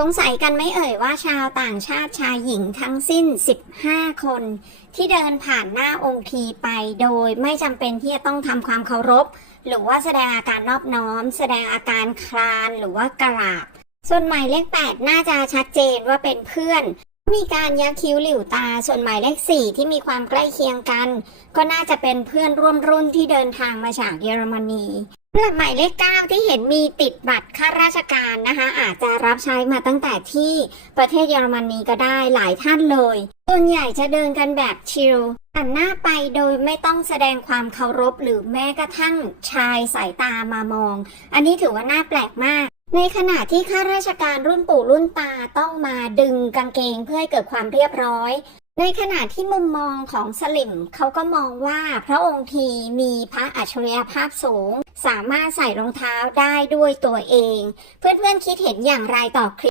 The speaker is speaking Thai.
สงสัยกันไม่เอ่ยว่าชาวต่างชาติชายหญิงทั้งสิ้น 15 คน ที่เดินผ่านหน้าองค์ทีไปโดยไม่จำเป็นที่จะต้องทำความเคารพ หรือว่าแสดงอาการนอบน้อม แสดงอาการคลานหรือว่ากราบ ส่วนหมายเลข 8 น่าจะชัดเจนว่าเป็นเพื่อน มีการยักคิ้วหลิวตา ส่วนหมายเลข 4 ที่มีความใกล้เคียงกัน ก็น่าจะเป็นเพื่อนร่วมรุ่นที่เดินทางมาจากเยอรมนี และหมายเลข9ที่เห็นมีติดบัตรข้าราชการนะคะ อาจจะรับใช้มาตั้งแต่ที่ประเทศเยอรมนีก็ได้หลายท่านเลย ส่วนใหญ่จะเดินกันแบบชิลหันหน้าไปโดยไม่ต้องแสดงความเคารพหรือแม้กระทั่งชายสายตามามอง อันนี้ถือว่าน่าแปลกมากในขณะที่ข้าราชการรุ่นปู่รุ่นตาต้องมาดึงกางเกงเพื่อให้เกิดความเรียบร้อย ในขณะที่มุมมองของสลิมเขาก็มองว่าพระองค์ทีมีพระอัจฉริยภาพสูง สามารถใส่รองเท้าได้ด้วยตัวเอง เพื่อนๆคิดเห็นอย่างไรต่อคลิป